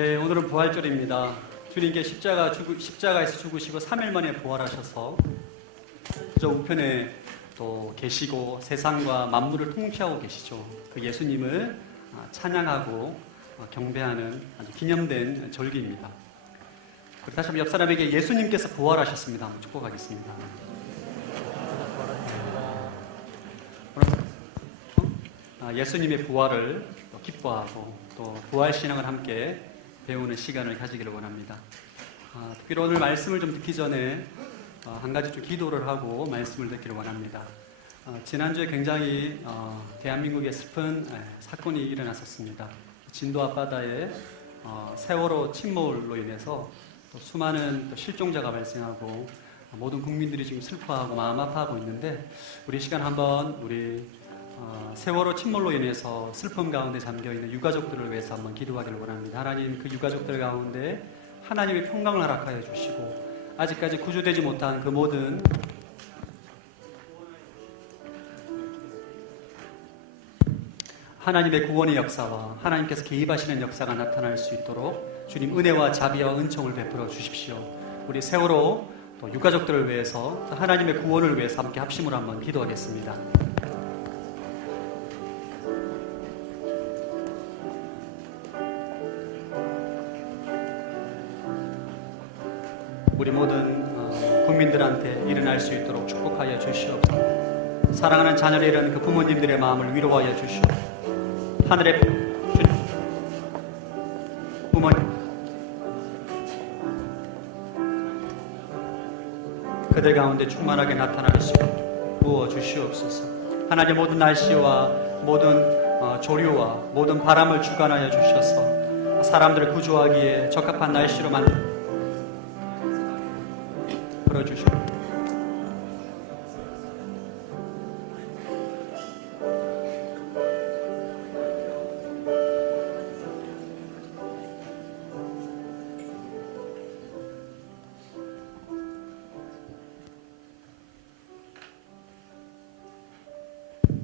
네, 오늘은 부활절입니다. 주님께 십자가에서 죽으시고 3일 만에 부활하셔서 저 우편에 또 계시고 세상과 만물을 통치하고 계시죠. 그 예수님을 찬양하고 경배하는 아주 기념된 절기입니다. 그리고 다시 한번 옆 사람에게 예수님께서 부활하셨습니다. 한번 축복하겠습니다. 예수님의 부활을 기뻐하고 또 부활신앙을 함께 배우는 시간을 가지기를 원합니다. 특별히 오늘 말씀을 좀 듣기 전에 한 가지 좀 기도를 하고 말씀을 듣기를 원합니다. 지난주에 굉장히 대한민국에 슬픈 사건이 일어났었습니다. 진도 앞바다에 세월호 침몰로 인해서 또 수많은 또 실종자가 발생하고 모든 국민들이 지금 슬퍼하고 마음 아파하고 있는데 우리 시간 한번 우리 세월호 침몰로 인해서 슬픔 가운데 잠겨있는 유가족들을 위해서 한번 기도하기를 원합니다. 하나님, 그 유가족들 가운데 하나님의 평강을 허락하여 주시고 아직까지 구조되지 못한 그 모든 하나님의 구원의 역사와 하나님께서 개입하시는 역사가 나타날 수 있도록 주님 은혜와 자비와 은총을 베풀어 주십시오. 우리 세월호 또 유가족들을 위해서 하나님의 구원을 위해서 함께 합심으로 한번 기도하겠습니다. 우리 모든 국민들한테 일어날 수 있도록 축복하여 주시옵소서. 사랑하는 자녀를 잃은 그 부모님들의 마음을 위로하여 주시옵소서. 하늘의 주님, 부모님, 그들 가운데 충만하게 나타날 수 있도록 부어 주시옵소서. 하나님, 모든 날씨와 모든 조류와 모든 바람을 주관하여 주셔서 사람들을 구조하기에 적합한 날씨로 풀어주시고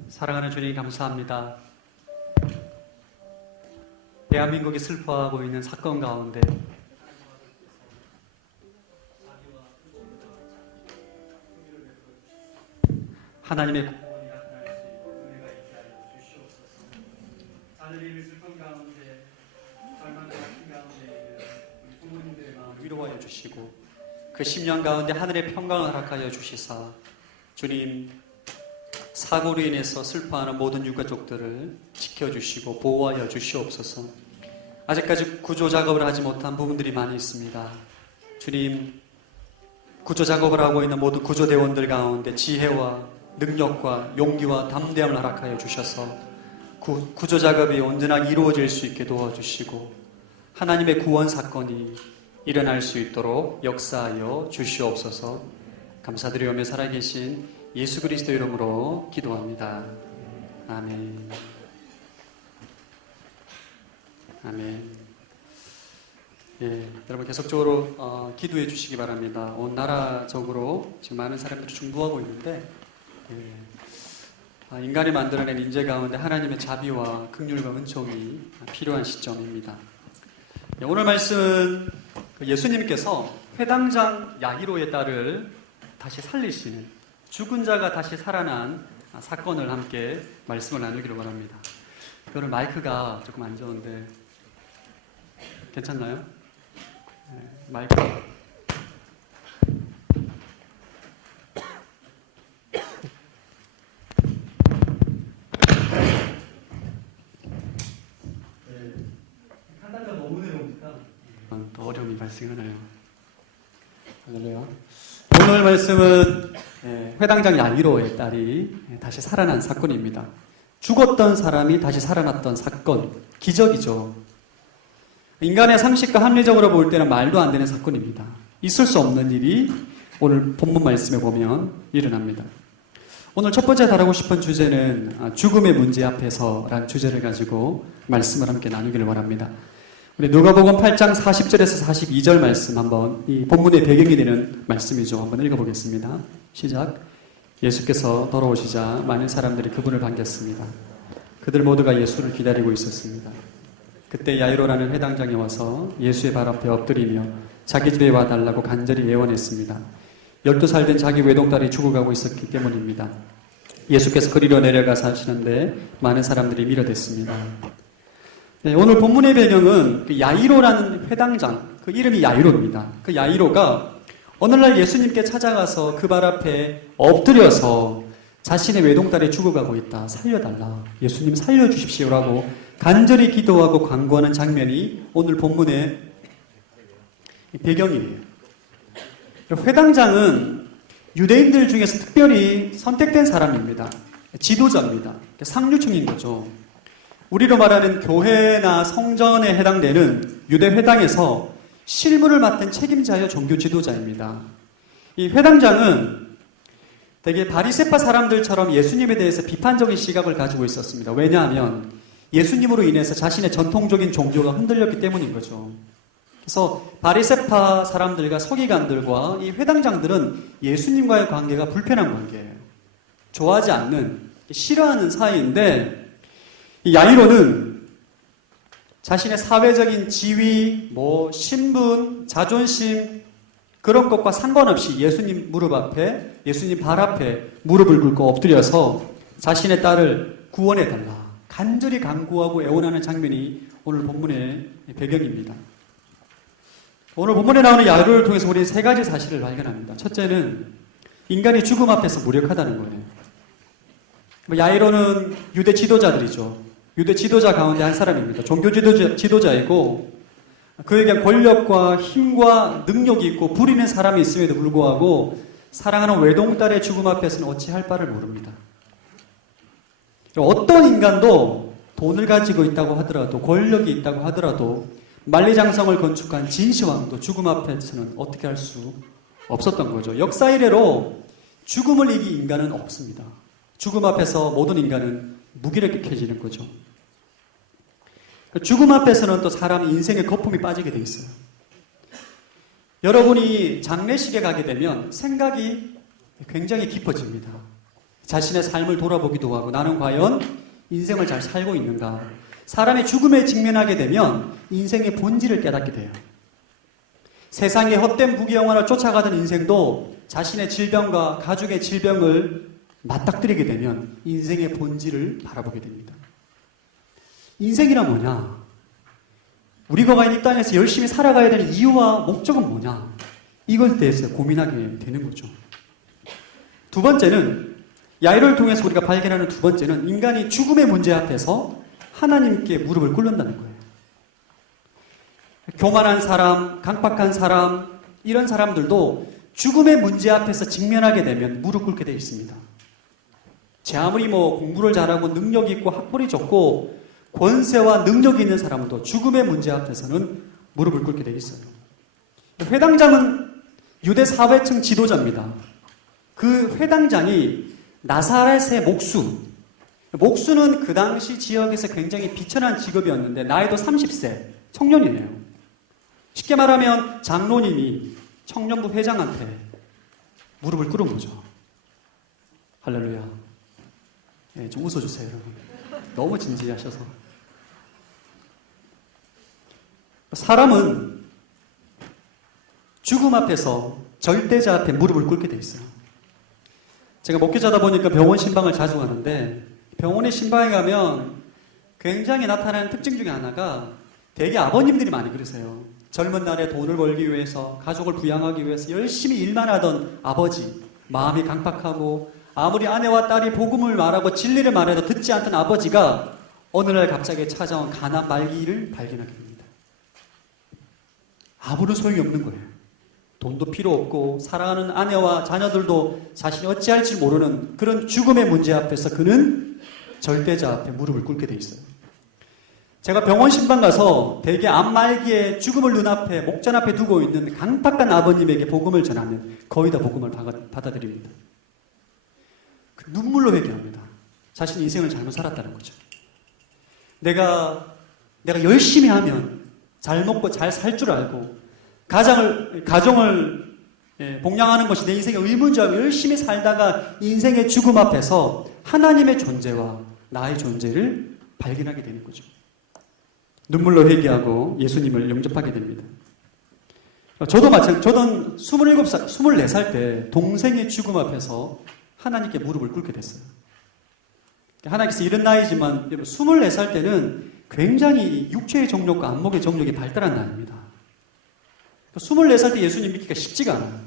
사랑하는 주님, 감사합니다. 대한민국이 슬퍼하고 있는 사건 가운데 하나님의 구원이 나타날 수 있는 은혜가 있게 하여 주시옵소서. 자녀들의 슬픔 가운데, 절망과 아픔 가운데 있는 우리 부모님들의 마음을 위로하여 주시고 그 10년 가운데 하늘의 평강을 허락하여 주시사 주님, 사고로 인해서 슬퍼하는 모든 유가족들을 지켜주시고 보호하여 주시옵소서. 아직까지 구조 작업을 하지 못한 부분들이 많이 있습니다. 주님, 구조 작업을 하고 있는 모든 구조대원들 가운데 지혜와 능력과 용기와 담대함을 허락하여 주셔서 구조 작업이 온전하게 이루어질 수 있게 도와주시고 하나님의 구원 사건이 일어날 수 있도록 역사하여 주시옵소서. 감사드리오며 살아계신 예수 그리스도 이름으로 기도합니다. 아멘. 아멘. 예, 여러분 계속적으로 기도해 주시기 바랍니다. 온 나라적으로 지금 많은 사람들이 중보하고 있는데 인간이 만들어낸 인재 가운데 하나님의 자비와 긍휼과 은총이 필요한 시점입니다. 오늘 말씀은 예수님께서 회당장 야이로의 딸을 다시 살리시는 죽은 자가 다시 살아난 사건을 함께 말씀을 나누기를 원합니다. 오늘 마이크가 조금 안 좋은데 괜찮나요? 마이크 한단가 너무 내려오니까 또 어려움이 발생하나요? 오늘 말씀은 회당장 야이로의 딸이 다시 살아난 사건입니다. 죽었던 사람이 다시 살아났던 사건, 기적이죠. 인간의 상식과 합리적으로 볼 때는 말도 안 되는 사건입니다. 있을 수 없는 일이 오늘 본문 말씀에 보면 일어납니다. 오늘 첫 번째 다루고 싶은 주제는 죽음의 문제 앞에서라는 주제를 가지고 말씀을 함께 나누기를 원합니다. 우리 누가복음 8장 40절에서 42절 말씀 한번 이 본문의 배경이 되는 말씀이죠. 한번 읽어보겠습니다. 시작. 예수께서 돌아오시자 많은 사람들이 그분을 반겼습니다. 그들 모두가 예수를 기다리고 있었습니다. 그때 야이로라는 회당장이 와서 예수의 발 앞에 엎드리며 자기 집에 와달라고 간절히 애원했습니다. 12살 된 자기 외동딸이 죽어가고 있었기 때문입니다. 예수께서 그리로 내려가서 하시는데 많은 사람들이 밀어댔습니다. 네, 오늘 본문의 배경은 그 야이로라는 회당장, 그 이름이 야이로입니다. 그 야이로가 오늘날 예수님께 찾아가서 그 발 앞에 엎드려서 자신의 외동딸이 죽어가고 있다. 살려달라. 예수님 살려주십시오라고 간절히 기도하고 간구하는 장면이 오늘 본문의 배경이에요. 회당장은 유대인들 중에서 특별히 선택된 사람입니다. 지도자입니다. 상류층인 거죠. 우리로 말하는 교회나 성전에 해당되는 유대 회당에서 실무를 맡은 책임자여 종교 지도자입니다. 이 회당장은 되게 바리새파 사람들처럼 예수님에 대해서 비판적인 시각을 가지고 있었습니다. 왜냐하면 예수님으로 인해서 자신의 전통적인 종교가 흔들렸기 때문인 거죠. 그래서 바리새파 사람들과 서기관들과 이 회당장들은 예수님과의 관계가 불편한 관계예요. 좋아하지 않는, 싫어하는 사이인데 이 야이로는 자신의 사회적인 지위, 신분, 자존심 그런 것과 상관없이 예수님 무릎 앞에, 예수님 발 앞에 무릎을 꿇고 엎드려서 자신의 딸을 구원해달라. 간절히 간구하고 애원하는 장면이 오늘 본문의 배경입니다. 오늘 본문에 나오는 야이로를 통해서 우리는 세 가지 사실을 발견합니다. 첫째는 인간이 죽음 앞에서 무력하다는 거예요. 야이로는 유대 지도자들이죠. 유대 지도자 가운데 한 사람입니다. 종교 지도자이고 그에게 권력과 힘과 능력이 있고 부리는 사람이 있음에도 불구하고 사랑하는 외동딸의 죽음 앞에서는 어찌할 바를 모릅니다. 어떤 인간도 돈을 가지고 있다고 하더라도 권력이 있다고 하더라도 만리장성을 건축한 진시황도 죽음 앞에서는 어떻게 할 수 없었던 거죠. 역사 이래로 죽음을 이긴 인간은 없습니다. 죽음 앞에서 모든 인간은 무기력해지는 거죠. 죽음 앞에서는 또 사람 인생의 거품이 빠지게 돼 있어요. 여러분이 장례식에 가게 되면 생각이 굉장히 깊어집니다. 자신의 삶을 돌아보기도 하고 나는 과연 인생을 잘 살고 있는가. 사람의 죽음에 직면하게 되면 인생의 본질을 깨닫게 돼요. 세상의 헛된 부귀영화를 쫓아가던 인생도 자신의 질병과 가족의 질병을 맞닥뜨리게 되면 인생의 본질을 바라보게 됩니다. 인생이란 뭐냐? 우리가 과연 이 땅에서 열심히 살아가야 되는 이유와 목적은 뭐냐? 이것에 대해서 고민하게 되는 거죠. 두 번째는 야이로를 통해서 우리가 발견하는 두 번째는 인간이 죽음의 문제 앞에서 하나님께 무릎을 꿇는다는 거예요. 교만한 사람, 강박한 사람 이런 사람들도 죽음의 문제 앞에서 직면하게 되면 무릎 꿇게 되어 있습니다. 제 아무리 공부를 잘하고 능력이 있고 학벌이 좋고 권세와 능력이 있는 사람도 죽음의 문제 앞에서는 무릎을 꿇게 되어 있어요. 회당장은 유대 사회층 지도자입니다. 그 회당장이 나사렛의 목수는 그 당시 지역에서 굉장히 비천한 직업이었는데 나이도 30세 청년이네요. 쉽게 말하면 장로님이 청년부 회장한테 무릎을 꿇은 거죠. 할렐루야. 네, 좀 웃어주세요, 여러분. 너무 진지하셔서. 사람은 죽음 앞에서 절대자 앞에 무릎을 꿇게 돼 있어요. 제가 목회자다 보니까 병원 신방을 자주 가는데 병원에 신방에 가면 굉장히 나타나는 특징 중에 하나가 대개 아버님들이 많이 그러세요. 젊은 날에 돈을 벌기 위해서 가족을 부양하기 위해서 열심히 일만 하던 아버지, 마음이 강팍하고 아무리 아내와 딸이 복음을 말하고 진리를 말해도 듣지 않던 아버지가 어느 날 갑자기 찾아온 가난 말기를 발견하게 됩니다. 아무런 소용이 없는 거예요. 돈도 필요 없고 사랑하는 아내와 자녀들도 자신이 어찌할지 모르는 그런 죽음의 문제 앞에서 그는 절대자 앞에 무릎을 꿇게 돼 있어요. 제가 병원 신방 가서 대개 암말기에 죽음을 눈앞에 목전 앞에 두고 있는 강팍한 아버님에게 복음을 전하면 거의 다 복음을 받아들입니다. 눈물로 회개합니다. 자신의 인생을 잘못 살았다는 거죠. 내가 열심히 하면 잘 먹고 잘 살 줄 알고 가정을 복양하는 것이 내 인생의 의무인 줄 알고 열심히 살다가 인생의 죽음 앞에서 하나님의 존재와 나의 존재를 발견하게 되는 거죠. 눈물로 회개하고 예수님을 영접하게 됩니다. 저도 마찬가지, 저는 27살, 24살 때 동생의 죽음 앞에서 하나님께 무릎을 꿇게 됐어요. 하나님께서 이런 나이지만 24살 때는 굉장히 육체의 정욕과 안목의 정욕이 발달한 나이입니다. 24살 때 예수님 믿기가 쉽지가 않아요.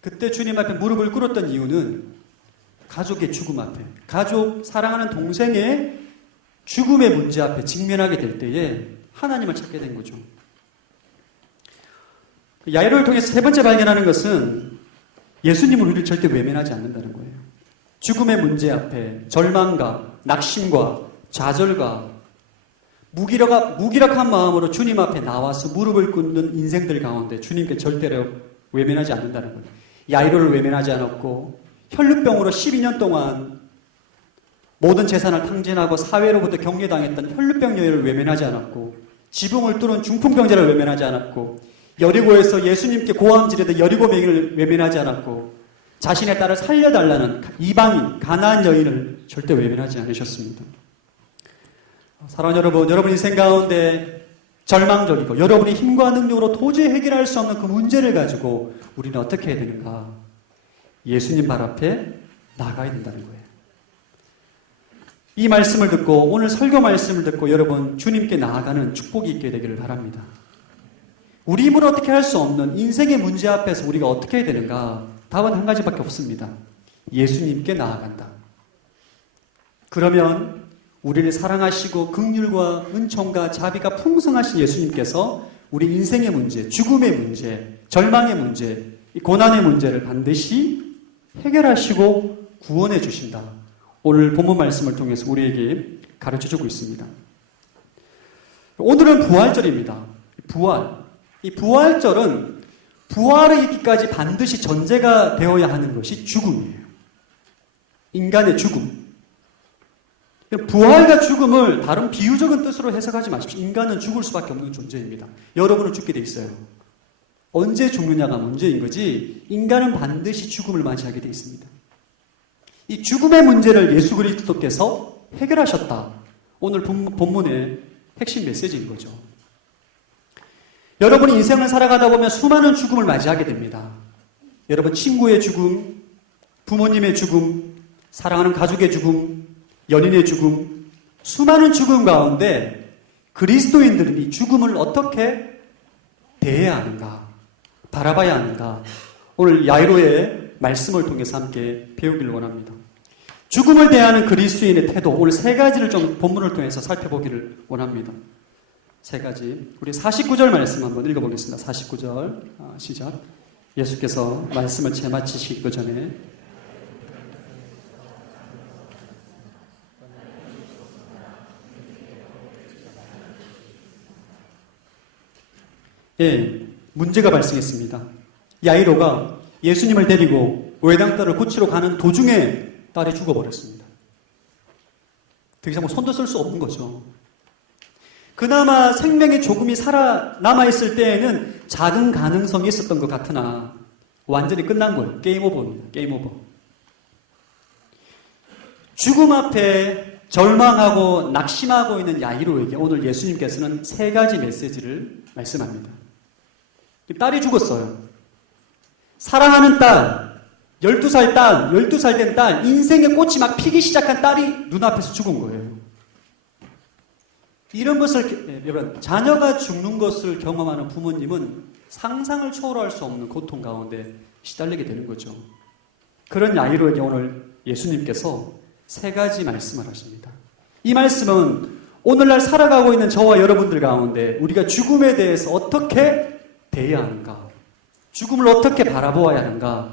그때 주님 앞에 무릎을 꿇었던 이유는 가족의 죽음 앞에, 가족, 사랑하는 동생의 죽음의 문제 앞에 직면하게 될 때에 하나님을 찾게 된 거죠. 야이로를 통해서 세 번째 발견하는 것은 예수님은 우리를 절대 외면하지 않는다는 거예요. 죽음의 문제 앞에 절망과 낙심과 좌절과 무기력한 마음으로 주님 앞에 나와서 무릎을 꿇는 인생들 가운데 주님께 절대로 외면하지 않는다는 거예요. 야이로를 외면하지 않았고 혈루병으로 12년 동안 모든 재산을 탕진하고 사회로부터 격려당했던 혈루병 여인을 외면하지 않았고 지붕을 뚫은 중풍병자를 외면하지 않았고 여리고에서 예수님께 고함 지르던 여리고 맹인을 외면하지 않았고 자신의 딸을 살려달라는 이방인 가나안 여인을 절대 외면하지 않으셨습니다. 사랑하는 여러분, 여러분 인생 가운데 절망적이고 여러분의 힘과 능력으로 도저히 해결할 수 없는 그 문제를 가지고 우리는 어떻게 해야 되는가? 예수님 발 앞에 나가야 된다는 거예요. 이 말씀을 듣고 오늘 설교 말씀을 듣고 여러분 주님께 나아가는 축복이 있게 되기를 바랍니다. 우리 힘으로 어떻게 할 수 없는 인생의 문제 앞에서 우리가 어떻게 해야 되는가? 답은 한 가지밖에 없습니다. 예수님께 나아간다. 그러면 우리를 사랑하시고 긍휼과 은총과 자비가 풍성하신 예수님께서 우리 인생의 문제, 죽음의 문제, 절망의 문제, 이 고난의 문제를 반드시 해결하시고 구원해 주신다. 오늘 본문 말씀을 통해서 우리에게 가르쳐주고 있습니다. 오늘은 부활절입니다. 부활. 이 부활절은 부활에 있기까지 반드시 전제가 되어야 하는 것이 죽음이에요. 인간의 죽음. 부활과 죽음을 다른 비유적인 뜻으로 해석하지 마십시오. 인간은 죽을 수밖에 없는 존재입니다. 여러분은 죽게 돼 있어요. 언제 죽느냐가 문제인 거지 인간은 반드시 죽음을 맞이하게 돼 있습니다. 이 죽음의 문제를 예수 그리스도께서 해결하셨다. 오늘 본문의 핵심 메시지인 거죠. 여러분이 인생을 살아가다 보면 수많은 죽음을 맞이하게 됩니다. 여러분 친구의 죽음, 부모님의 죽음, 사랑하는 가족의 죽음, 연인의 죽음, 수많은 죽음 가운데 그리스도인들은 이 죽음을 어떻게 대해야 하는가, 바라봐야 하는가, 오늘 야이로의 말씀을 통해서 함께 배우기를 원합니다. 죽음을 대하는 그리스도인의 태도, 오늘 세 가지를 좀 본문을 통해서 살펴보기를 원합니다. 세 가지. 우리 49절 말씀 한번 읽어보겠습니다. 49절 시작. 예수께서 말씀을 채 마치시기 전에 문제가 발생했습니다. 야이로가 예수님을 데리고 외양딸을 고치러 가는 도중에 딸이 죽어버렸습니다. 더 이상 손도 쓸 수 없는 거죠. 그나마 생명의 조금이 살아남아있을 때에는 작은 가능성이 있었던 것 같으나 완전히 끝난 거예요. 게임 오버입니다. 게임 오버. 죽음 앞에 절망하고 낙심하고 있는 야이로에게 오늘 예수님께서는 세 가지 메시지를 말씀합니다. 딸이 죽었어요. 사랑하는 딸, 12살 딸, 12살 된 딸, 인생의 꽃이 막 피기 시작한 딸이 눈앞에서 죽은 거예요. 이런 것을, 여러분, 자녀가 죽는 것을 경험하는 부모님은 상상을 초월할 수 없는 고통 가운데 시달리게 되는 거죠. 그런 야이로에게 오늘 예수님께서 세 가지 말씀을 하십니다. 이 말씀은 오늘날 살아가고 있는 저와 여러분들 가운데 우리가 죽음에 대해서 어떻게 대해야 하는가, 죽음을 어떻게 바라보아야 하는가,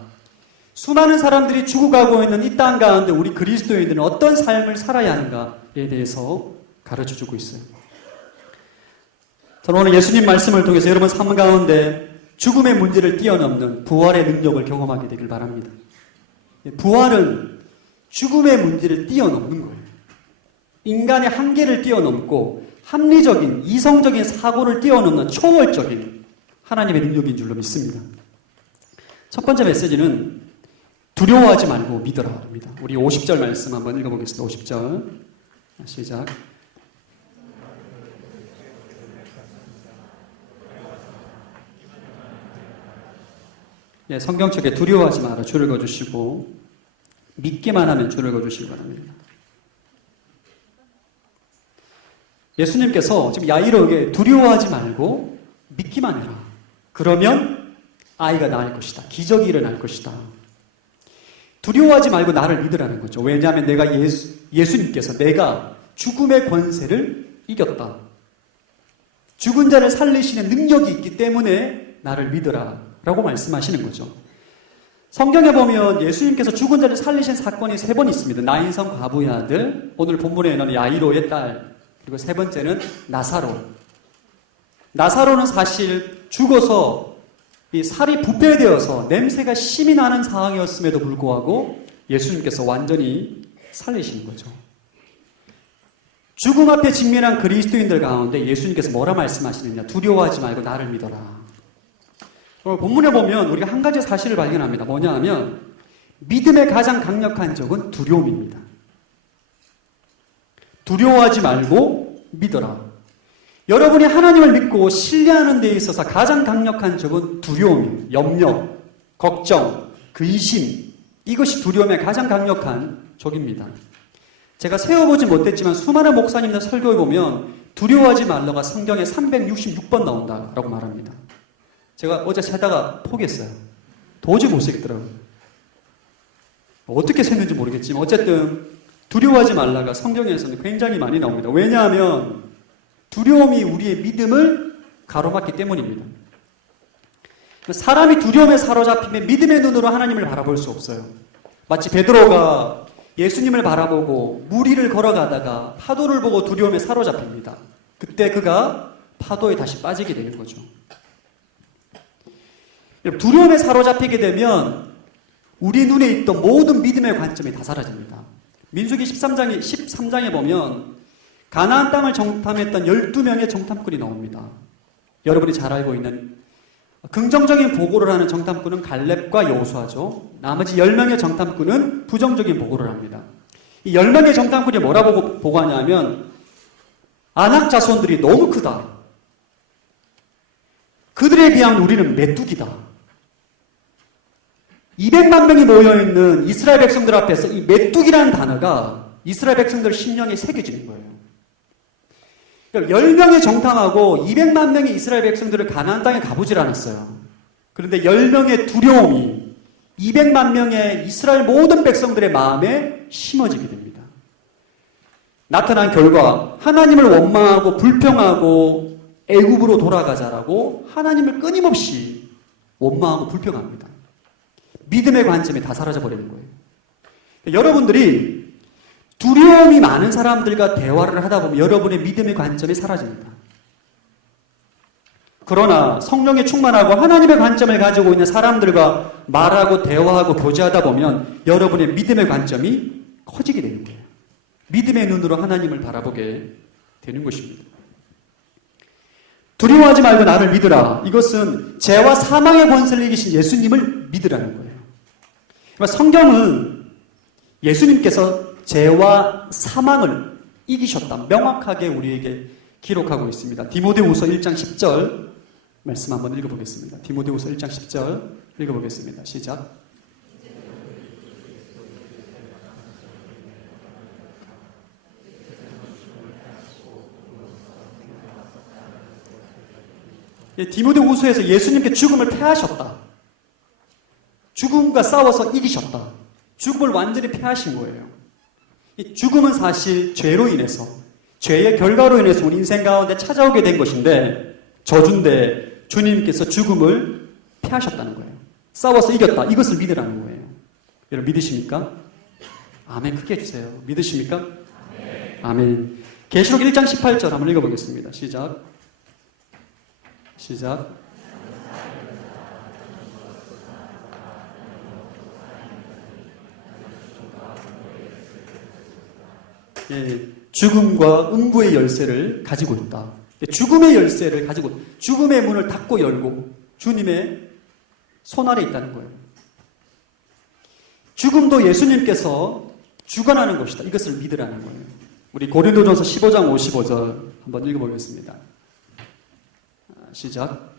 수많은 사람들이 죽어가고 있는 이 땅 가운데 우리 그리스도인들은 어떤 삶을 살아야 하는가에 대해서 가르쳐주고 있어요. 저는 오늘 예수님 말씀을 통해서 여러분 삶 가운데 죽음의 문제를 뛰어넘는 부활의 능력을 경험하게 되길 바랍니다. 부활은 죽음의 문제를 뛰어넘는 거예요. 인간의 한계를 뛰어넘고 합리적인, 이성적인 사고를 뛰어넘는 초월적인 하나님의 능력인 줄로 믿습니다. 첫 번째 메시지는 두려워하지 말고 믿어라입니다. 우리 50절 말씀 한번 읽어보겠습니다. 50절 시작. 예, 성경책에 두려워하지 마라 줄을 그어주시고 믿기만 하면 줄을 그어주시기 바랍니다. 예수님께서 지금 야이로에게 두려워하지 말고 믿기만 해라. 그러면 아이가 나을 것이다. 기적이 일어날 것이다. 두려워하지 말고 나를 믿으라는 거죠. 왜냐하면 예수님께서 내가 죽음의 권세를 이겼다. 죽은 자를 살리시는 능력이 있기 때문에 나를 믿으라 라고 말씀하시는 거죠. 성경에 보면 예수님께서 죽은 자를 살리신 사건이 3번 있습니다. 나인성 과부의 아들, 오늘 본문에는 야이로의 딸, 그리고 3번째는 나사로. 나사로는 사실 죽어서 이 살이 부패되어서 냄새가 심히 나는 상황이었음에도 불구하고 예수님께서 완전히 살리시는 거죠. 죽음 앞에 직면한 그리스도인들 가운데 예수님께서 뭐라 말씀하시느냐? 두려워하지 말고 나를 믿어라. 오늘 본문에 보면 우리가 한 가지 사실을 발견합니다. 뭐냐 하면 믿음의 가장 강력한 적은 두려움입니다. 두려워하지 말고 믿어라. 여러분이 하나님을 믿고 신뢰하는 데 있어서 가장 강력한 적은 두려움이에요. 염려, 걱정, 근심, 이것이 두려움의 가장 강력한 적입니다. 제가 세워보지 못했지만 수많은 목사님들 설교에 보면 두려워하지 말라가 성경에 366번 나온다라고 말합니다. 제가 어제 세다가 포기했어요. 도저히 못 쓰겠더라고요. 어떻게 셌는지 모르겠지만 어쨌든 두려워하지 말라가 성경에서는 굉장히 많이 나옵니다. 왜냐하면 두려움이 우리의 믿음을 가로막기 때문입니다. 사람이 두려움에 사로잡히면 믿음의 눈으로 하나님을 바라볼 수 없어요. 마치 베드로가 예수님을 바라보고 물 위를 걸어가다가 파도를 보고 두려움에 사로잡힙니다. 그때 그가 파도에 다시 빠지게 되는 거죠. 두려움에 사로잡히게 되면 우리 눈에 있던 모든 믿음의 관점이 다 사라집니다. 민수기 13장에 보면 가나안 땅을 정탐했던 12명의 정탐꾼이 나옵니다. 여러분이 잘 알고 있는 긍정적인 보고를 하는 정탐꾼은 갈렙과 여호수아죠. 나머지 10명의 정탐꾼은 부정적인 보고를 합니다. 이 10명의 정탐꾼이 뭐라고 보고하냐면 아낙 자손들이 너무 크다. 그들에 비하면 우리는 메뚜기다. 200만 명이 모여있는 이스라엘 백성들 앞에서 이 메뚜기라는 단어가 이스라엘 백성들 심령에 새겨지는 거예요. 10명의 정탐하고 200만 명의 이스라엘 백성들을 가나안 땅에 가보질 않았어요. 그런데 10명의 두려움이 200만 명의 이스라엘 모든 백성들의 마음에 심어지게 됩니다. 나타난 결과 하나님을 원망하고 불평하고 애굽으로 돌아가자라고 하나님을 끊임없이 원망하고 불평합니다. 믿음의 관점이 다 사라져버리는 거예요. 여러분들이 두려움이 많은 사람들과 대화를 하다 보면 여러분의 믿음의 관점이 사라집니다. 그러나 성령에 충만하고 하나님의 관점을 가지고 있는 사람들과 말하고 대화하고 교제하다 보면 여러분의 믿음의 관점이 커지게 되는 거예요. 믿음의 눈으로 하나님을 바라보게 되는 것입니다. 두려워하지 말고 나를 믿으라. 이것은 죄와 사망의 권세를 이기신 예수님을 믿으라는 거예요. 성경은 예수님께서 죄와 사망을 이기셨다. 명확하게 우리에게 기록하고 있습니다. 디모데후서 1장 10절 말씀 한번 읽어보겠습니다. 디모데후서 1장 10절 읽어보겠습니다. 시작. 디모데후서에서 예수님께 죽음을 패하셨다. 죽음과 싸워서 이기셨다. 죽음을 완전히 패하신 거예요. 이 죽음은 사실 죄로 인해서, 죄의 결과로 인해서 우리 인생 가운데 찾아오게 된 것인데, 저주인데 주님께서 죽음을 패하셨다는 거예요. 싸워서 이겼다. 이것을 믿으라는 거예요. 여러분 믿으십니까? 아멘. 크게 해주세요. 믿으십니까? 아멘. 계시록 1장 18절 한번 읽어보겠습니다. 시작. 예, 죽음과 음부의 열쇠를 가지고 있다. 죽음의 열쇠를 가지고, 죽음의 문을 닫고 열고 주님의 손 아래 있다는 거예요. 죽음도 예수님께서 주관하는 것이다. 이것을 믿으라는 거예요. 우리 고린도전서 15장 55절 한번 읽어보겠습니다. 시작.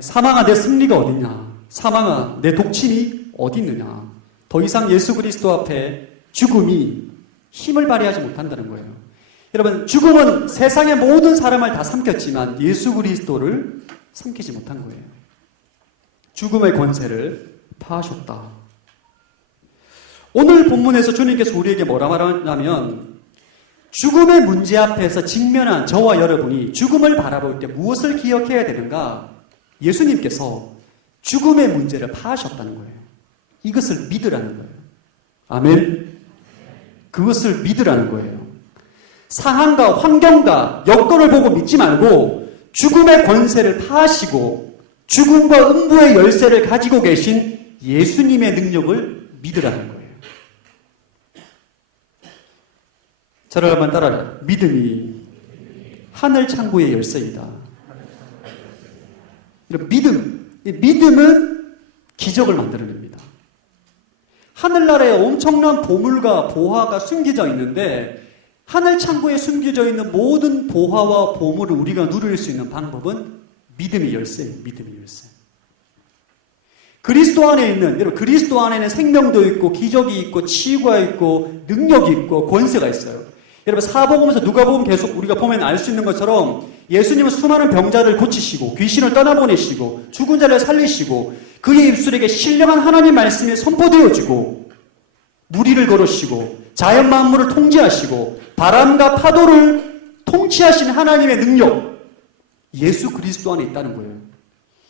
사망아 내 승리가 어디냐? 사망아 내 독침이 어디 있느냐? 더 이상 예수 그리스도 앞에 죽음이 힘을 발휘하지 못한다는 거예요. 여러분, 죽음은 세상의 모든 사람을 다 삼켰지만 예수 그리스도를 삼키지 못한 거예요. 죽음의 권세를 파하셨다. 오늘 본문에서 주님께서 우리에게 뭐라 말하냐면, 죽음의 문제 앞에서 직면한 저와 여러분이 죽음을 바라볼 때 무엇을 기억해야 되는가? 예수님께서 죽음의 문제를 파하셨다는 거예요. 이것을 믿으라는 거예요. 아멘. 그것을 믿으라는 거예요. 상황과 환경과 여건을 보고 믿지 말고 죽음의 권세를 파하시고 죽음과 음부의 열쇠를 가지고 계신 예수님의 능력을 믿으라는 거예요. 저를 한번 따라라. 믿음이 하늘 창고의 열쇠이다. 이런 믿음은 기적을 만들어냅니다. 하늘나라에 엄청난 보물과 보화가 숨겨져 있는데 하늘 창고에 숨겨져 있는 모든 보화와 보물을 우리가 누릴 수 있는 방법은 믿음의 열쇠예요. 믿음의 열쇠. 그리스도 안에 있는, 여러분, 그리스도 안에는 생명도 있고 기적이 있고 치유가 있고 능력이 있고 권세가 있어요. 여러분, 사복음에서 누가복음 계속 우리가 보면 알 수 있는 것처럼 예수님은 수많은 병자를 고치시고 귀신을 떠나보내시고 죽은 자를 살리시고 그의 입술에게 신령한 하나님 말씀이 선포되어지고 무리를 걸으시고 자연 만물을 통제하시고 바람과 파도를 통치하신 하나님의 능력, 예수 그리스도 안에 있다는 거예요.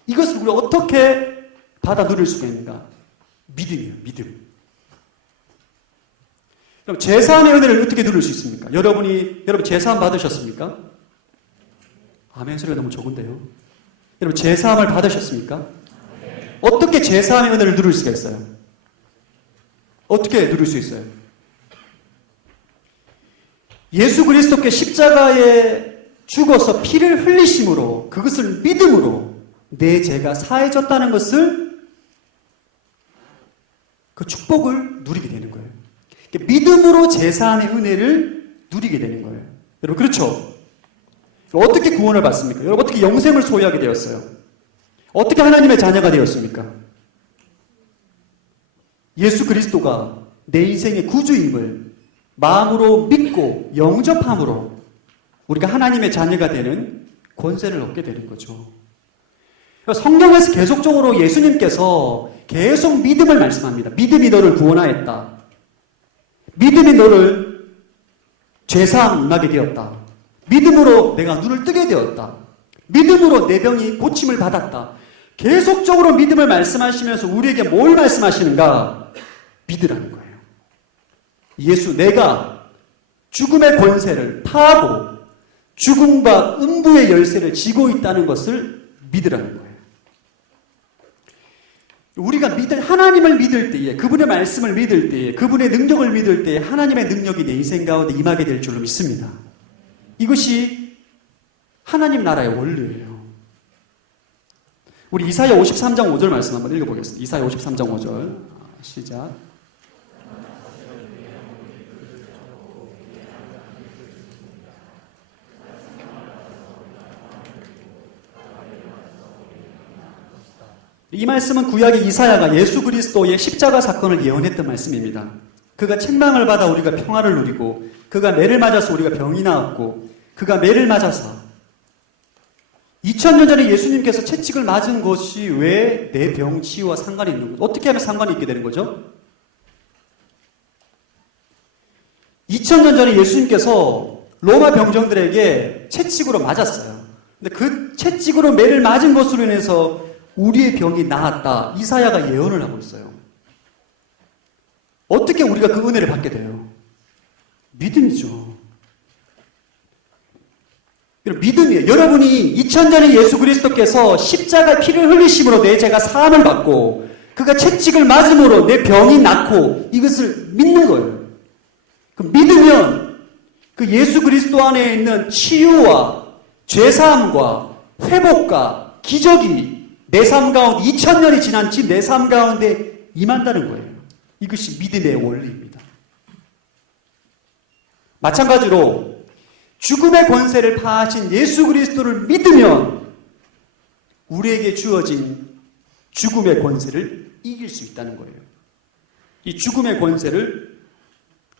이것을 우리가 어떻게 받아 누릴 수가 있는가? 믿음이에요. 믿음. 그럼 제사함의 은혜를 어떻게 누릴 수 있습니까? 여러분 제사함 받으셨습니까? 아멘 소리가 너무 적은데요. 여러분 제사함을 받으셨습니까? 어떻게 제사함의 은혜를 누릴 수가 있어요? 어떻게 누릴 수 있어요? 예수 그리스도께 십자가에 죽어서 피를 흘리심으로 그것을 믿음으로 내 죄가 사해졌다는 것을 그 축복을 누리게 되는 거예요. 믿음으로 제사함의 은혜를 누리게 되는 거예요. 여러분 그렇죠? 어떻게 구원을 받습니까? 여러분 어떻게 영생을 소유하게 되었어요? 어떻게 하나님의 자녀가 되었습니까? 예수 그리스도가 내 인생의 구주임을 마음으로 믿고 영접함으로 우리가 하나님의 자녀가 되는 권세를 얻게 되는 거죠. 성경에서 계속적으로 예수님께서 계속 믿음을 말씀합니다. 믿음이 너를 구원하였다. 믿음이 너를 죄사함 임하게 되었다. 믿음으로 내가 눈을 뜨게 되었다. 믿음으로 내 병이 고침을 받았다. 계속적으로 믿음을 말씀하시면서 우리에게 뭘 말씀하시는가? 믿으라는 거예요. 예수, 내가 죽음의 권세를 파하고 죽음과 음부의 열쇠를 쥐고 있다는 것을 믿으라는 거예요. 우리가 하나님을 믿을 때에, 그분의 말씀을 믿을 때에, 그분의 능력을 믿을 때에 하나님의 능력이 내 인생 가운데 임하게 될 줄로 믿습니다. 이것이 하나님 나라의 원리예요. 우리 이사야 53장 5절 말씀 한번 읽어보겠습니다. 이사야 53장 5절 시작. 이 말씀은 구약의 이사야가 예수 그리스도의 십자가 사건을 예언했던 말씀입니다. 그가 책망을 받아 우리가 평화를 누리고 그가 매를 맞아서 우리가 병이 나았고 그가 매를 맞아서 2000년 전에 예수님께서 채찍을 맞은 것이 왜 내 병 치유와 상관이 있는 거죠? 어떻게 하면 상관이 있게 되는 거죠? 2000년 전에 예수님께서 로마 병정들에게 채찍으로 맞았어요. 근데 그 채찍으로 매를 맞은 것으로 인해서 우리의 병이 나았다. 이사야가 예언을 하고 있어요. 어떻게 우리가 그 은혜를 받게 돼요? 믿음이죠. 믿음이에요. 여러분이 2000년에 예수 그리스도께서 십자가 피를 흘리심으로 내 죄가 사함을 받고 그가 채찍을 맞음으로 내 병이 낫고 이것을 믿는 거예요. 그 믿으면 그 예수 그리스도 안에 있는 치유와 죄사함과 회복과 기적이 내 삶 가운데 2000년이 지난 지금 내 삶 가운데 임한다는 거예요. 이것이 믿음의 원리입니다. 마찬가지로 죽음의 권세를 파하신 예수 그리스도를 믿으면 우리에게 주어진 죽음의 권세를 이길 수 있다는 거예요. 이 죽음의 권세를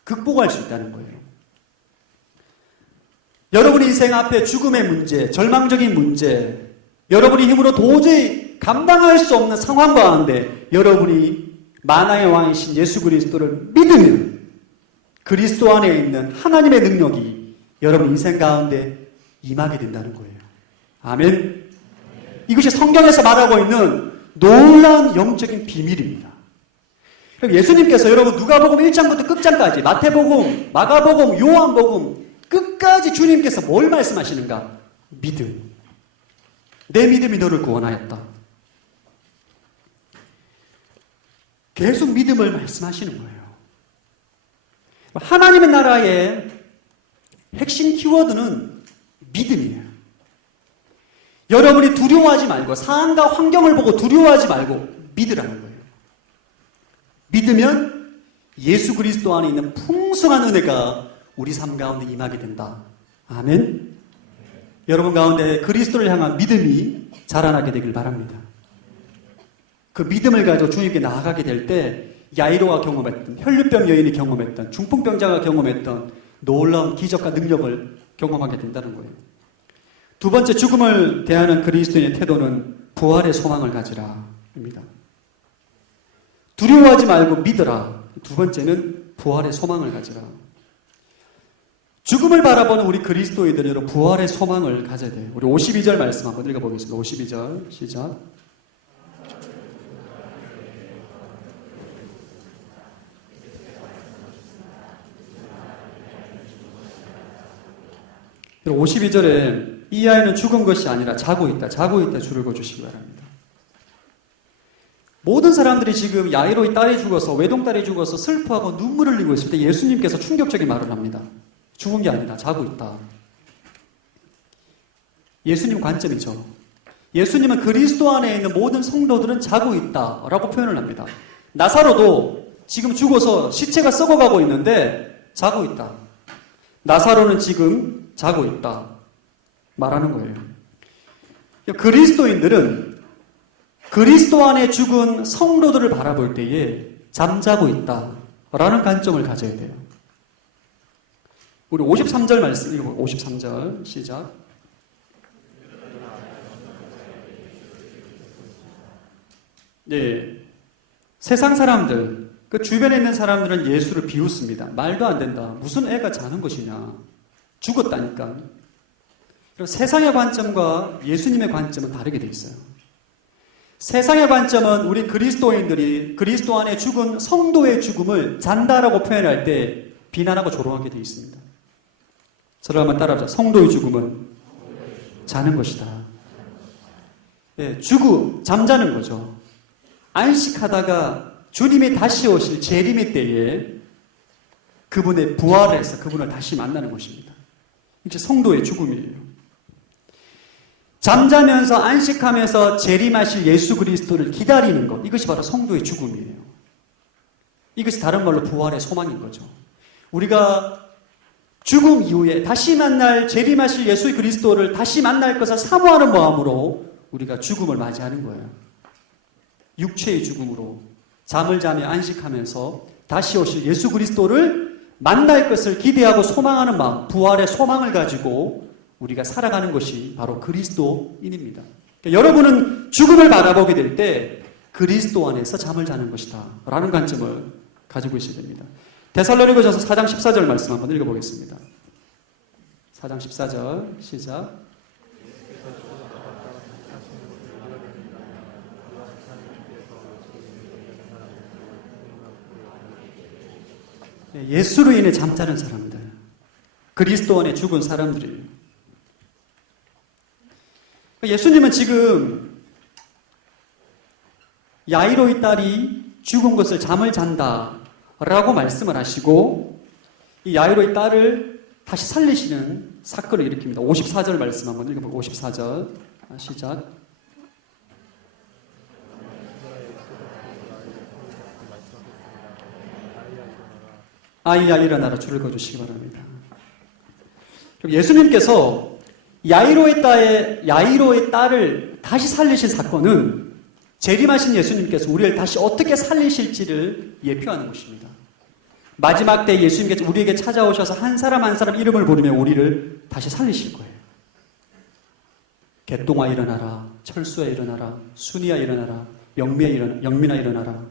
극복할 수 있다는 거예요. 여러분 인생 앞에 죽음의 문제, 절망적인 문제, 여러분이 힘으로 도저히 감당할 수 없는 상황 가운데 여러분이 만왕의 왕이신 예수 그리스도를 믿으면 그리스도 안에 있는 하나님의 능력이 여러분 인생 가운데 임하게 된다는 거예요. 아멘. 이것이 성경에서 말하고 있는 놀라운 영적인 비밀입니다. 예수님께서 여러분 누가복음 1장부터 끝장까지 마태복음, 마가복음, 요한복음 끝까지 주님께서 뭘 말씀하시는가? 믿음. 내 믿음이 너를 구원하였다. 계속 믿음을 말씀하시는 거예요. 하나님의 나라의 핵심 키워드는 믿음이에요. 여러분이 두려워하지 말고 상황과 환경을 보고 두려워하지 말고 믿으라는 거예요. 믿으면 예수 그리스도 안에 있는 풍성한 은혜가 우리 삶 가운데 임하게 된다. 아멘. 여러분 가운데 그리스도를 향한 믿음이 자라나게 되길 바랍니다. 그 믿음을 가지고 주님께 나아가게 될 때 야이로가 경험했던, 혈류병 여인이 경험했던, 중풍병자가 경험했던 놀라운 기적과 능력을 경험하게 된다는 거예요. 두 번째, 죽음을 대하는 그리스도인의 태도는 부활의 소망을 가지라 입니다. 두려워하지 말고 믿어라. 두 번째는 부활의 소망을 가지라. 죽음을 바라보는 우리 그리스도인들은 여러분 부활의 소망을 가져야 돼요. 우리 52절 말씀 한번 읽어보겠습니다. 52절 시작. 여러분 52절에 이 아이는 죽은 것이 아니라 자고 있다 줄을 그어주시기 바랍니다. 모든 사람들이 지금 야이로의 딸이 죽어서 외동딸이 죽어서 슬퍼하고 눈물을 흘리고 있을 때 예수님께서 충격적인 말을 합니다. 죽은 게 아니라 자고 있다. 예수님 관점이죠. 예수님은 그리스도 안에 있는 모든 성도들은 자고 있다라고 표현을 합니다. 나사로도 지금 죽어서 시체가 썩어가고 있는데 자고 있다. 나사로는 지금 자고 있다. 말하는 거예요. 그리스도인들은 그리스도 안에 죽은 성도들을 바라볼 때에 잠자고 있다라는 관점을 가져야 돼요. 우리 53절 말씀 읽어보고 53절 시작. 네, 세상 사람들, 그 주변에 있는 사람들은 예수를 비웃습니다. 말도 안 된다. 무슨 애가 자는 것이냐. 죽었다니까. 세상의 관점과 예수님의 관점은 다르게 돼 있어요. 세상의 관점은 우리 그리스도인들이 그리스도 안에 죽은 성도의 죽음을 잔다라고 표현할 때 비난하고 조롱하게 돼 있습니다. 저를 한번 따라하자. 성도의 죽음은 자는 것이다. 네, 잠자는 거죠. 안식하다가 주님이 다시 오실 재림의 때에 그분의 부활을 해서 그분을 다시 만나는 것입니다. 이게 성도의 죽음이에요. 잠자면서 안식하면서 재림하실 예수 그리스도를 기다리는 것, 이것이 바로 성도의 죽음이에요. 이것이 다른 말로 부활의 소망인 거죠. 우리가 죽음 이후에 다시 만날 재림하실 예수 그리스도를 다시 만날 것을 사모하는 마음으로 우리가 죽음을 맞이하는 거예요. 육체의 죽음으로 잠을 자며 안식하면서 다시 오실 예수 그리스도를 만날 것을 기대하고 소망하는 마음, 부활의 소망을 가지고 우리가 살아가는 것이 바로 그리스도인입니다. 그러니까 여러분은 죽음을 바라보게 될 때 그리스도 안에서 잠을 자는 것이다 라는 관점을 가지고 있어야 됩니다. 데살로니가전서 4장 14절 말씀 한번 읽어보겠습니다. 4장 14절 시작. 예수로 인해 잠자는 사람들, 그리스도 안에 죽은 사람들이에요. 예수님은 지금 야이로의 딸이 죽은 것을 잠을 잔다라고 말씀을 하시고 이 야이로의 딸을 다시 살리시는 사건을 일으킵니다. 54절 말씀 한번 읽어보고 54절 시작. 아이야 일어나라 줄을 그어주시기 바랍니다. 예수님께서 야이로의 딸을 다시 살리신 사건은 재림하신 예수님께서 우리를 다시 어떻게 살리실지를 예표하는 것입니다. 마지막 때 예수님께서 우리에게 찾아오셔서 한 사람 한 사람 이름을 부르며 우리를 다시 살리실 거예요. 개똥아 일어나라, 철수야 일어나라, 순이야 일어나라, 영민아 일어나라.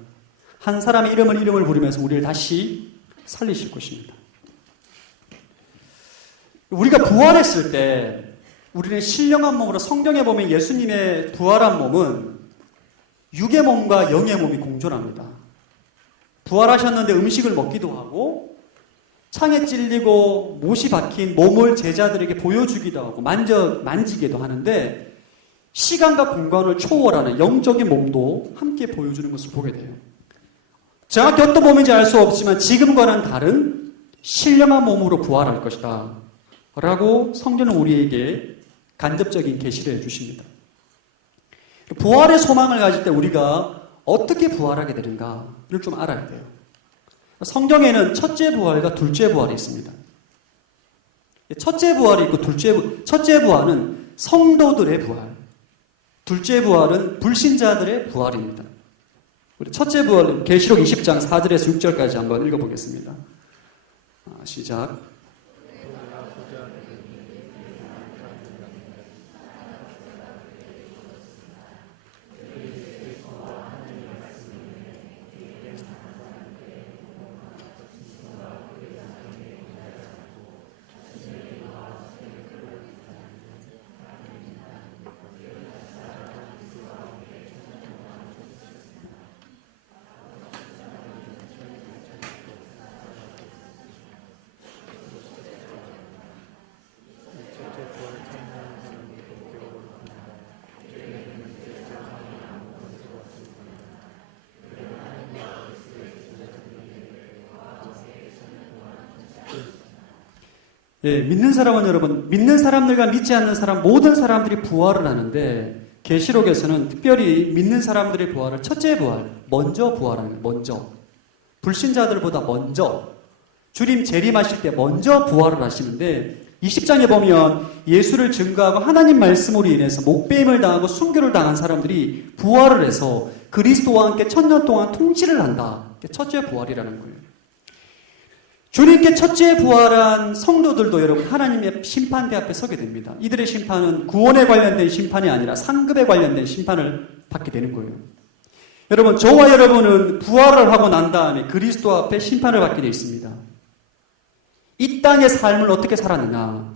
한 사람의 이름을 부르면서 우리를 다시 살리실 것입니다. 우리가 부활했을 때 우리는 신령한 몸으로, 성경에 보면 예수님의 부활한 몸은 육의 몸과 영의 몸이 공존합니다. 부활하셨는데 음식을 먹기도 하고 창에 찔리고 못이 박힌 몸을 제자들에게 보여주기도 하고 만지기도 하는데 시간과 공간을 초월하는 영적인 몸도 함께 보여주는 것을 보게 돼요. 정확히 어떤 몸인지 알 수 없지만 지금과는 다른 신령한 몸으로 부활할 것이다 라고 성경은 우리에게 간접적인 계시를 해주십니다. 부활의 소망을 가질 때 우리가 어떻게 부활하게 되는가를 좀 알아야 돼요. 성경에는 첫째 부활과 둘째 부활이 있습니다. 첫째 부활이 있고 첫째 부활은 성도들의 부활, 둘째 부활은 불신자들의 부활입니다. 우리 첫째 부활은 계시록 20장 4절에서 6절까지 한번 읽어보겠습니다. 시작. 예, 믿는 사람은 여러분, 믿는 사람들과 믿지 않는 사람 모든 사람들이 부활을 하는데 계시록에서는 특별히 믿는 사람들의 부활을 첫째 부활, 먼저 부활하는 거예요. 먼저. 불신자들보다 먼저. 주님 재림하실 때 먼저 부활을 하시는데 20장에 보면 예수를 증거하고 하나님 말씀으로 인해서 목배임을 당하고 순교를 당한 사람들이 부활을 해서 그리스도와 함께 1000년 동안 통치를 한다. 첫째 부활이라는 거예요. 주님께 첫째 부활한 성도들도 여러분 하나님의 심판대 앞에 서게 됩니다. 이들의 심판은 구원에 관련된 심판이 아니라 상급에 관련된 심판을 받게 되는 거예요. 여러분, 저와 여러분은 부활을 하고 난 다음에 그리스도 앞에 심판을 받게 되어 있습니다. 이 땅의 삶을 어떻게 살았느냐,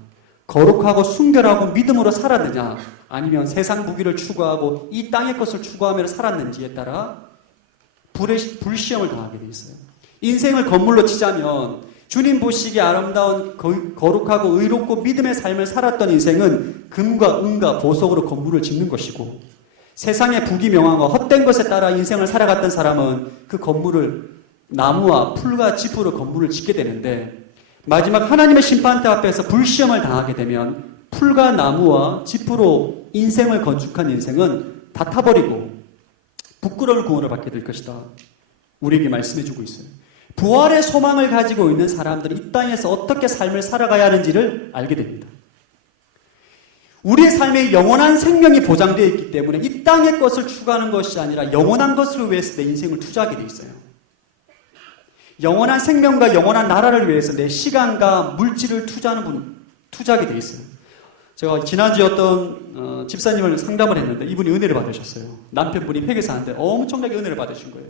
거룩하고 순결하고 믿음으로 살았느냐, 아니면 세상 부귀를 추구하고 이 땅의 것을 추구하며 살았는지에 따라 불시험을 당하게 되어 있어요. 인생을 건물로 치자면 주님 보시기에 아름다운 거룩하고 의롭고 믿음의 삶을 살았던 인생은 금과 은과 보석으로 건물을 짓는 것이고, 세상의 부귀명화와 헛된 것에 따라 인생을 살아갔던 사람은 그 건물을 나무와 풀과 짚으로 건물을 짓게 되는데, 마지막 하나님의 심판대 앞에서 불시험을 당하게 되면 풀과 나무와 짚으로 인생을 건축한 인생은 다 타버리고 부끄러울 구원을 받게 될 것이다. 우리에게 말씀해주고 있어요. 부활의 소망을 가지고 있는 사람들이 이 땅에서 어떻게 삶을 살아가야 하는지를 알게 됩니다. 우리의 삶에 영원한 생명이 보장되어 있기 때문에 이 땅의 것을 추구하는 것이 아니라 영원한 것을 위해서 내 인생을 투자하게 되어 있어요. 영원한 생명과 영원한 나라를 위해서 내 시간과 물질을 투자하게 되어 있어요. 제가 지난주에 어떤 집사님을 상담을 했는데 이분이 은혜를 받으셨어요. 남편분이 회계사한테 엄청나게 은혜를 받으신 거예요.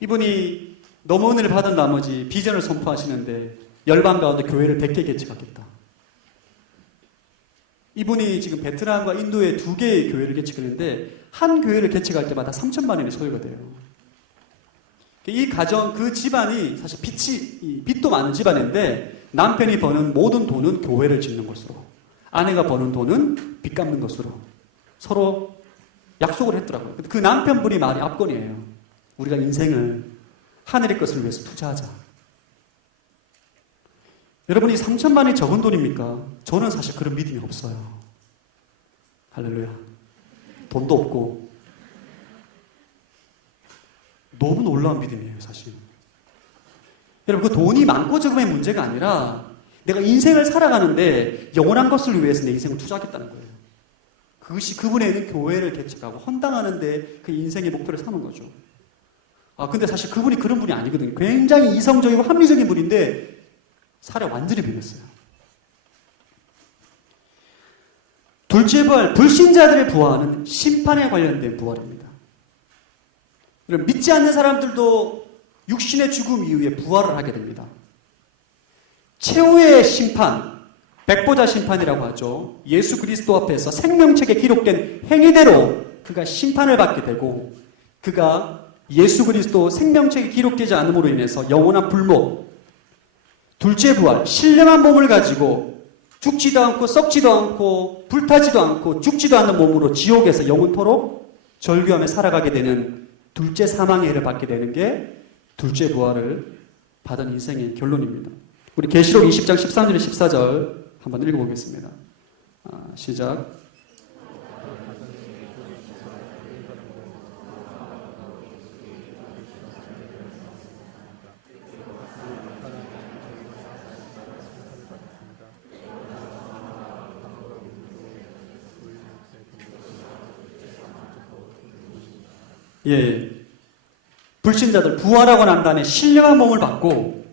이분이 너무 은혜를 받은 나머지 비전을 선포하시는데 열방 가운데 교회를 100개 개척하겠다. 이분이 지금 베트남과 인도에 2개의 교회를 개척했는데 한 교회를 개척할 때마다 3천만 원이 소요가 돼요. 이 가정, 그 집안이 사실 빚도 많은 집안인데 남편이 버는 모든 돈은 교회를 짓는 것으로, 아내가 버는 돈은 빚 갚는 것으로 서로 약속을 했더라고요. 그 남편분이 말이 압권이에요. 우리가 인생을 하늘의 것을 위해서 투자하자. 여러분이 3천만이 적은 돈입니까? 저는 사실 그런 믿음이 없어요. 할렐루야. 돈도 없고 너무 놀라운 믿음이에요, 사실. 여러분, 그 돈이 많고 적음의 문제가 아니라 내가 인생을 살아가는데 영원한 것을 위해서 내 인생을 투자하겠다는 거예요. 그것이 그분에 있는 교회를 개척하고 헌당하는데 그 인생의 목표를 삼은 거죠. 근데 사실 그분이 그런 분이 아니거든요. 굉장히 이성적이고 합리적인 분인데 사례 완전히 변했어요. 둘째 부활, 불신자들의 부활은 심판에 관련된 부활입니다. 믿지 않는 사람들도 육신의 죽음 이후에 부활을 하게 됩니다. 최후의 심판, 백보자 심판이라고 하죠. 예수 그리스도 앞에서 생명책에 기록된 행위대로 그가 심판을 받게 되고, 그가 예수 그리스도 생명책에 기록되지 않음으로 인해서 영원한 불목, 둘째 부활, 신령한 몸을 가지고 죽지도 않고 썩지도 않고 불타지도 않고 죽지도 않는 몸으로 지옥에서 영원토록 절규하며 살아가게 되는 둘째 사망의 해를 받게 되는 게 둘째 부활을 받은 인생의 결론입니다. 우리 계시록 20장 13절 14절 한번 읽어보겠습니다. 시작. 예. 불신자들 부활하고 난 다음에 신령한 몸을 받고,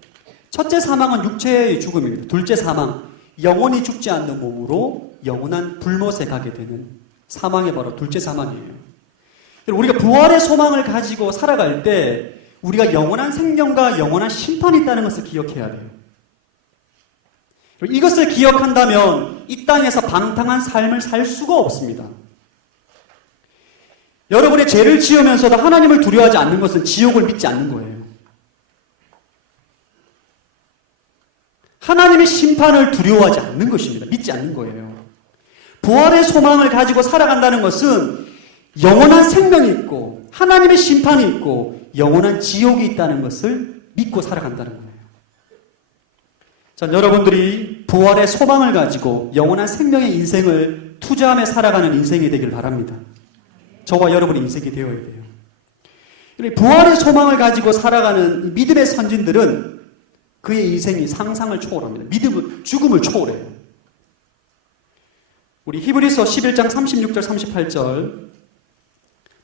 첫째 사망은 육체의 죽음입니다. 둘째 사망, 영원히 죽지 않는 몸으로 영원한 불못에 가게 되는 사망이 바로 둘째 사망이에요. 우리가 부활의 소망을 가지고 살아갈 때 우리가 영원한 생명과 영원한 심판이 있다는 것을 기억해야 돼요. 이것을 기억한다면 이 땅에서 방탕한 삶을 살 수가 없습니다. 여러분의 죄를 지으면서도 하나님을 두려워하지 않는 것은 지옥을 믿지 않는 거예요. 하나님의 심판을 두려워하지 않는 것입니다. 믿지 않는 거예요. 부활의 소망을 가지고 살아간다는 것은 영원한 생명이 있고 하나님의 심판이 있고 영원한 지옥이 있다는 것을 믿고 살아간다는 거예요. 자, 여러분들이 부활의 소망을 가지고 영원한 생명의 인생을 투자하며 살아가는 인생이 되길 바랍니다. 저와 여러분의 인생이 되어야 돼요. 부활의 소망을 가지고 살아가는 믿음의 선진들은 그의 인생이 상상을 초월합니다. 죽음을 초월해요. 우리 히브리서 11장 36절 38절,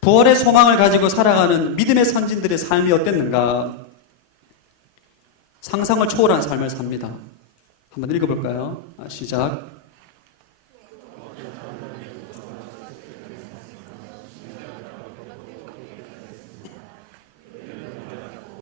부활의 소망을 가지고 살아가는 믿음의 선진들의 삶이 어땠는가? 상상을 초월한 삶을 삽니다. 한번 읽어볼까요? 시작.